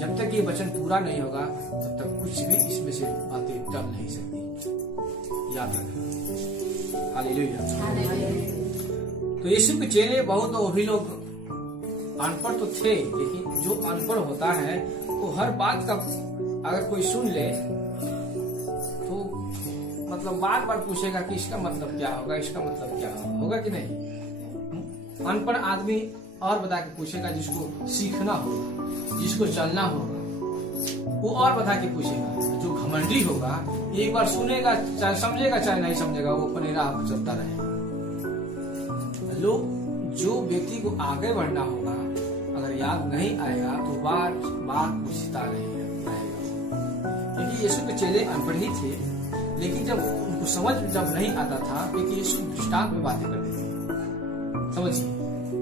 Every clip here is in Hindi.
जब तक ये वचन पूरा नहीं होगा तब तक कुछ भी इसमें से बातें टल नहीं सकती। याद रखना। हालेलुया। तो यीशु के चेले बहुत, वो भी लोग अनपढ़ तो थे, लेकिन जो अनपढ़ होता है वो हर बात का अगर कोई सुन ले तो मतलब बार बार पूछेगा कि इसका मतलब क्या होगा, इसका मतलब क्या होगा कि नहीं। अनपढ़ आदमी और बता के पूछेगा, जिसको सीखना होगा, जिसको चलना होगा, वो और बता के पूछेगा। जो घमंडी होगा एक बार सुनेगा, चाहे समझेगा चाहे नहीं समझेगा, वो अपने राह पर चलता रहेगा। लोग, जो व्यक्ति को आगे बढ़ना होगा, अगर याद नहीं आएगा तो बार बार पूछता रहेगा। क्योंकि यीशु के चेले अनपढ़ ही थे, लेकिन जब उनको समझ जब नहीं आता था, क्योंकि यीशु दृष्टांत में बातें करते थे, समझिए,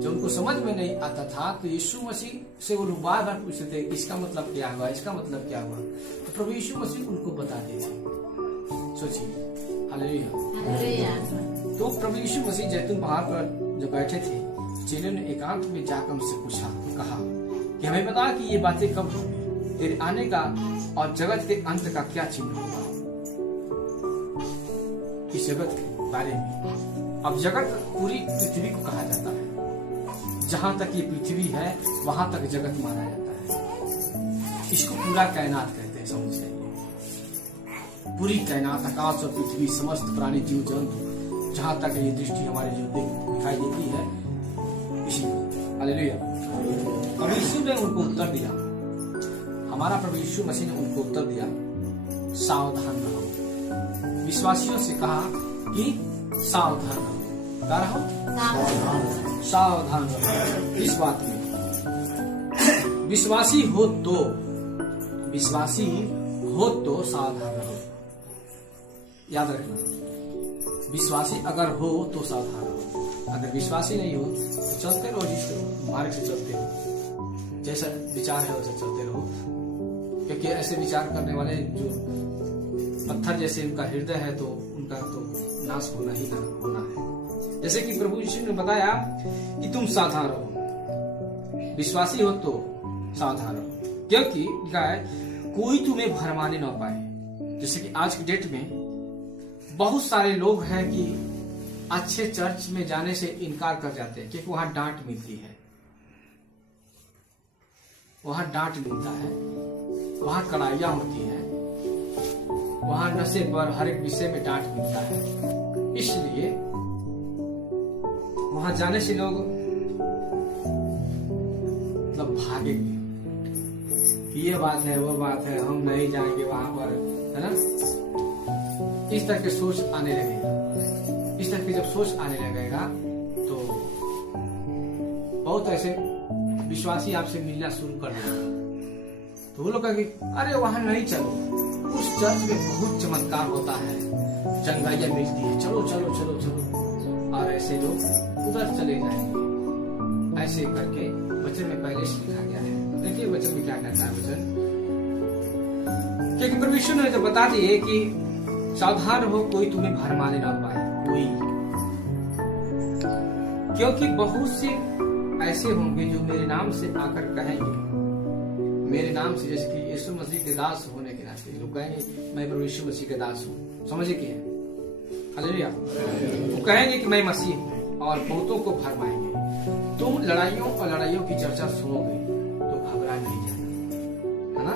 जब उनको समझ में नहीं आता था तो यीशु मसीह से वो लोग बार बार पूछते थे, इसका मतलब क्या हुआ, इसका मतलब क्या हुआ। तो प्रभु यीशु मसीह उनको बताते थे। सोचिए, हालेलुया। तो प्रभु यीशु मसीह जैतून पहाड़ पर जब बैठे थे, चेलों ने एकांत में जाकर उनसे पूछा, कहा कि हमें बता कि ये बातें कब होंगी, तेरे आने का और जगत के अंत का क्या चिन्ह होगा। इस जगत के बारे में, अब जगत पूरी पृथ्वी को कहा जाता है। जहां तक ये पृथ्वी है वहां तक जगत माना जाता है। इसको पूरा कायनात कहते हैं, समझ जाइए। पूरी कायनात, आकाश और पृथ्वी, समस्त प्राणी, जीव जंतु, जहां तक ये दृष्टि हमारे जो दिखाई देती है, इसी को। हालेलुया। प्रभु यीशु ने उनको उत्तर दिया, हमारा प्रभु यीशु मसीह ने उनको उत्तर दिया, सावधान रहो। विश्वासियों से कहा कि सावधान रहो। क्या रहो? सावधान रहो। इस बात में विश्वासी हो तो सावधान रहो। याद रखना, विश्वासी अगर हो तो सावधान रहो, अगर विश्वासी नहीं हो तो चलते रहो, जिस मार्ग से चलते हो, जैसा विचार है वैसे चलते रहो। क्योंकि ऐसे विचार करने वाले जो पत्थर जैसे उनका हृदय है, तो उनका तो नाश होना ही होना है। जैसे कि प्रभु यीशु ने बताया कि तुम सावधान रहो, विश्वासी हो तो सावधान रहो, क्योंकि क्या है, कोई तुम्हें भरमाने न पाए। जैसे कि आज की डेट में बहुत सारे लोग हैं कि अच्छे चर्च में जाने से इनकार कर जाते हैं, क्योंकि वहां डांट मिलती है, वहां डांट मिलता है, वहां कड़ाइयां होती हैं, वहां नशे पर हर एक विषय में डांट मिलता है। इसलिए वहां जाने से लोग मतलब भागेंगे कि ये बात है, वो बात है, हम नहीं जाएंगे वहां पर, है ना। इस तरह की सोच आने लगेगा। इस तरह की जब सोच आने लगेगा तो बहुत ऐसे विश्वासी आपसे मिलना शुरू कर देगा, तो वो लोग कहेंगे अरे वहां नहीं चलो, उस चर्च में बहुत चमत्कार होता है, चंगाइयां मिलती है, चलो चलो चलो चलो। और ऐसे लोग उधर चले जाएंगे। ऐसे करके वचन में पहले से लिखा गया है। देखिए वचन में क्या कहता है वचन, क्योंकि परमेश्वर ने तो बता दिए कि सावधान रहो, कोई तुम्हें भरमाने ना पाए, कोई, क्योंकि बहुत से ऐसे होंगे जो मेरे नाम से आकर कहेंगे, मेरे नाम से, जैसे कि यीशु मसीह के दास होने के नाते लोग कहेंगे मैं प्रभु यीशु मसीह के दास हूँ, समझे कि है। हालेलुया। वो कहेंगे कि मैं मसीह हूँ और बहुतों को भरमाएंगे। तुम लड़ाइयों और लड़ाइयों की चर्चा सुनोगे तो घबरा नहीं जाना, है ना,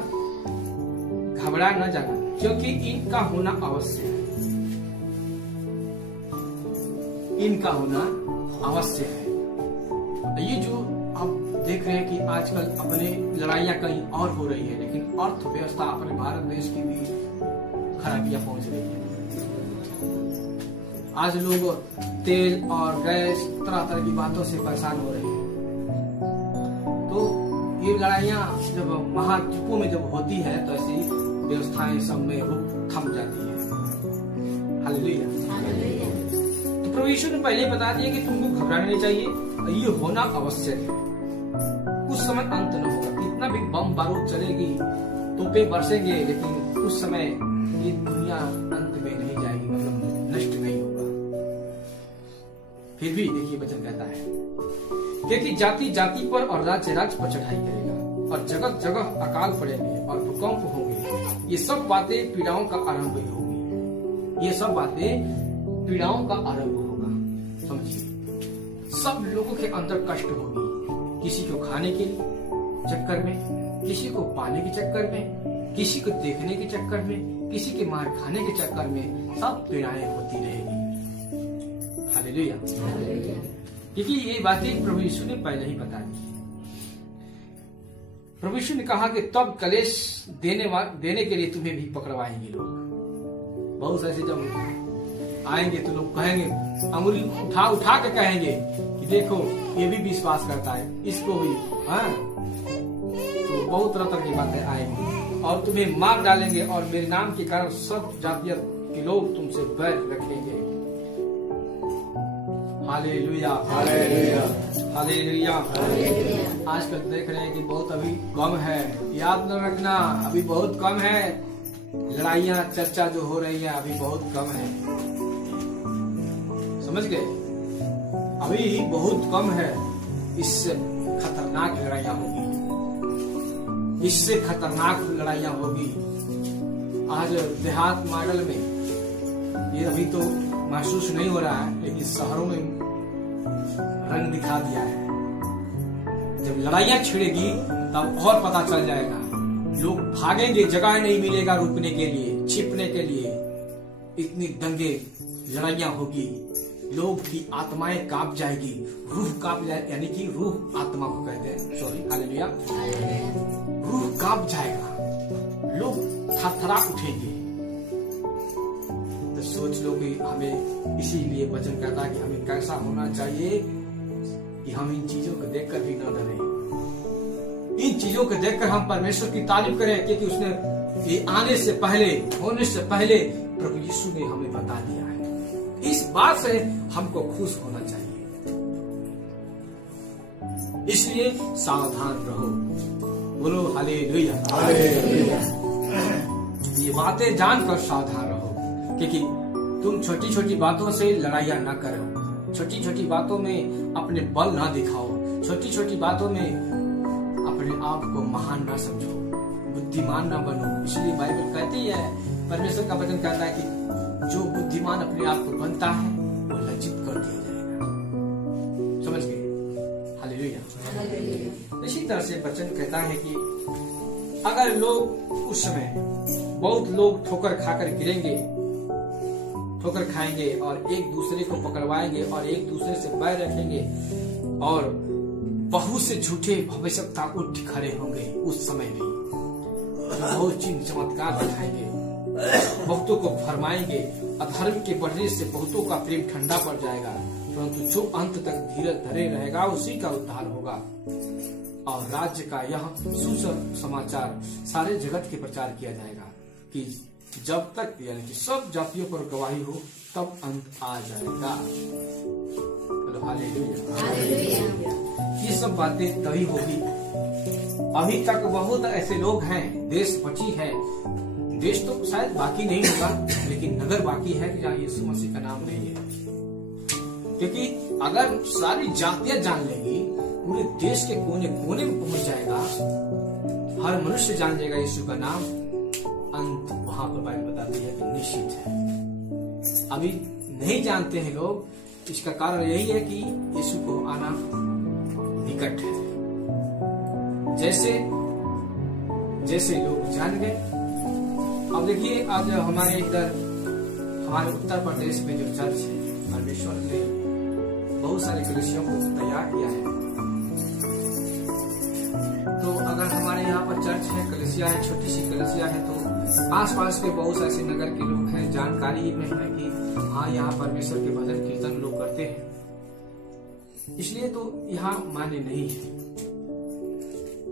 घबरा न जाना, क्योंकि इनका होना आवश्यक है, इनका होना आवश्यक है। ये जो आप देख रहे हैं कि आजकल अपने लड़ाइयां कहीं और हो रही है, लेकिन अर्थव्यवस्था अपने भारत देश की भी खराबियां पहुंच रही है। आज लोग तेल और गैस तरह तरह की बातों से परेशान हो रहे हैं। तो ये लड़ाइयां जब महाद्वीपों में जब होती है तो ऐसी व्यवस्थाएं सब में रुक थम जाती है। हालेलुया। तो प्रभु यीशु ने पहले बता दिया कि तुमको घबराना नहीं चाहिए, ये होना आवश्यक है। उस समय अंत न होगा, कितना भी बम बारूद चलेगी, तोपे बरसेंगे, लेकिन उस समय ये दुनिया अंत में नहीं जाएगी, मतलब नष्ट नहीं होगा। फिर भी देखिए वचन कहता है, क्योंकि जाति जाति पर और राज्य राज्य पर चढ़ाई करेगा, और जगह जगह अकाल पड़ेंगे और भूकंप होंगे। ये सब बातें पीड़ाओं का आरंभ ही होगी। ये सब बातें पीड़ाओं का आरंभ होगा। समझिए, सब लोगों के अंदर कष्ट होगी। किसी को खाने के चक्कर में, किसी को पाने के चक्कर में, किसी को देखने के चक्कर में, किसी के मार खाने के चक्कर में, सब पीड़ाएं होती रहेगी। हालेलुया। क्योंकि ये बातें प्रभु यीशु ने पहले ही बता दी। प्रभु यीशु ने कहा कि तब कलेश देने के लिए तुम्हें भी पकड़वाएंगे लोग। बहुत ऐसे जब आएंगे तो लोग कहेंगे, अंगुली उठा उठा के कहेंगे कि देखो ये भी विश्वास करता है, इसको भी। हाँ, तो बहुत तरह तरह की बातें आएंगी और तुम्हें मार डालेंगे और मेरे नाम के कारण सब जातियों के लोग तुमसे बैर रखेंगे। Hallelujah, hallelujah, hallelujah. आजकल देख रहे हैं कि बहुत अभी कम है। याद न रखना, अभी बहुत कम है। लड़ाइयाँ चर्चा जो हो रही है अभी बहुत कम है। समझ गए? अभी बहुत कम है। इससे खतरनाक लड़ाइयाँ होगी। इससे खतरनाक लड़ाइयाँ होगी। आज देहात मॉडल में ये अभी तो महसूस नहीं हो रहा है, लेकिन शहरों में रंग दिखा दिया है। जब लड़ाइयाँ छिड़ेगी तब और पता चल जाएगा। लोग भागेंगे, जगह नहीं मिलेगा रुकने के लिए, छिपने के लिए। इतनी दंगे लड़ाइयाँ होगी, लोग की आत्माएं कांप जाएगी, रूह कांप जाए, यानी कि रूह आत्मा को कहते हैं, सॉरी, हालेलुया। रूह कांप जाएगा, लोग थरथरा उठेंगे। तो सोच लो कि हमें इसीलिए वचन कहता है कि हमें कैसा होना चाहिए कि हम इन चीजों को देखकर भी न डरें। इन चीजों को देखकर हम परमेश्वर की तारीफ करें, क्योंकि उसने ये आने से पहले, होने से पहले प्रभु यीशु ने हमें बता दिया है। इस बात से हमको खुश होना चाहिए। इसलिए सावधान रहो। बोलो हालेलुया, हालेलुया। ये बातें जानकर सावधान रहो, क्योंकि तुम छोटी छोटी बातों से लड़ाइयाँ न करो। छोटी छोटी बातों में अपने बल ना दिखाओ। छोटी छोटी बातों में अपने आप को महान ना समझो, बुद्धिमान ना बनो। इसलिए बाइबल कहती है, परमेश्वर का वचन कहता है कि जो बुद्धिमान अपने आप को बनता है वो लज्जित कर दिया जाएगा। समझ गए? हालेलुया। इसी तरह से वचन कहता है कि अगर लोग उस समय, बहुत लोग ठोकर खाकर गिरेंगे, ठोकर खाएंगे और एक दूसरे को पकड़वाएंगे और एक दूसरे से बैर रखेंगे और बहुत से झूठे भविष्यवक्ता उठ खड़े होंगे। उस समय भी बहुत चिन्ह चमत्कार दिखाएंगे, बहुतों को फरमाएंगे। अधर्म के बढ़ने से बहुतों का प्रेम ठंडा पड़ जाएगा, परंतु जो अंत तक धीरज धरे रहेगा उसी का उद्धार होगा। और राज्य का यह सुसमाचार सारे जगत के प्रचार किया जाएगा कि जब तक, यानी कि सब जातियों पर गवाही हो, तब अंत आ जाएगा। हालेलुया। ये सब बातें तभी होगी। अभी तक बहुत ऐसे लोग हैं, देश बची है। देश तो शायद बाकी नहीं होगा, लेकिन नगर बाकी है जहाँ यीशु मसीह का नाम नहीं है। क्योंकि अगर सारी जातियां जान लेंगी, पूरे देश के कोने कोने में पहुंच जाएगा, हर मनुष्य जान जाएगा यीशु का नाम, अंत वहां पर बाइबल बताती है कि निश्चित है। अभी नहीं जानते हैं लोग। इसका कारण यही है कि यीशु को आना निकट है। जैसे जैसे लोग जान गए। अब देखिए, आज हमारे इधर, हमारे उत्तर प्रदेश में जो चर्च है, परमेश्वर ने बहुत सारे कलीसियों को तैयार किया है। तो अगर हमारे यहाँ पर चर्च है, कलीसिया है, छोटी सी कलीसिया है, तो आसपास के बहुत ऐसे नगर के लोग हैं, जानकारी में है कि हाँ, यहाँ परमेश्वर के भजन कीर्तन लोग करते हैं। इसलिए तो यहाँ मान्य नहीं है,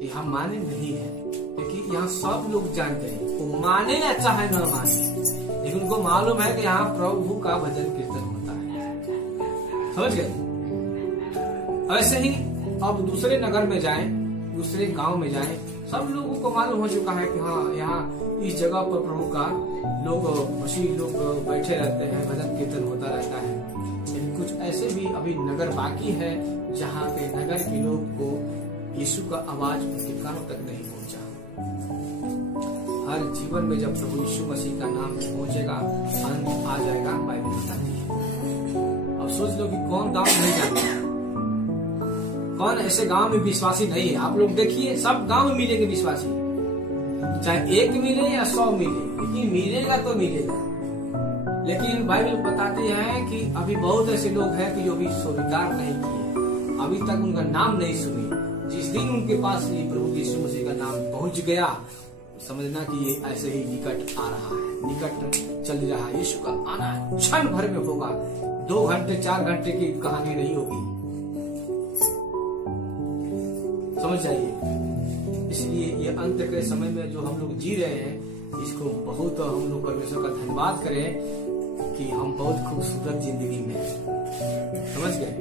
यहाँ मान्य नहीं है, क्योंकि यहाँ सब लोग जानते हैं। वो माने या चाहे न माने, लेकिन उनको मालूम है कि यहाँ प्रभु का भजन कीर्तन होता है। समझ गए? ऐसे ही अब दूसरे नगर में जाएं, दूसरे गांव में जाएं, सब लोगों को मालूम हो चुका है कि हाँ, यहाँ इस जगह पर प्रभु का लोग, मसीह लोग बैठे रहते हैं, भजन कीर्तन होता रहता है। लेकिन कुछ ऐसे भी अभी नगर बाकी है जहाँ पे नगर के लोग को यीशु का आवाज उनके कानों तक नहीं पहुंचा। हर जीवन में जब प्रभु यीशु मसीह का नाम पहुंचेगा, अंत आ जाएगा, बाइबल बताती है। अब सोच लो कि कौन गांव नहीं जानता, कौन ऐसे गांव में विश्वासी नहीं है। आप लोग देखिए, सब गांव में मिलेंगे विश्वासी, चाहे एक मिले या 100 मिले, लेकिन मिलेगा तो मिलेगा। लेकिन बाइबल बताती है कि अभी बहुत ऐसे लोग हैं कि जो भी स्वीकार नहीं किए, अभी तक उनका नाम नहीं सुने। जिस दिन उनके पास ये प्रभु यीशु मसीह का नाम पहुंच गया, समझना कि ये ऐसे ही निकट आ रहा है, निकट चल रहा है। यीशु का आना क्षण भर में होगा, 2 घंटे 4 घंटे की कहानी नहीं होगी, समझ जाइए। इसलिए ये अंत के समय में जो हम लोग जी रहे हैं, इसको बहुत हम लोग परमेश्वर का धन्यवाद करें कि हम बहुत खूबसूरत जिंदगी में, समझ गए।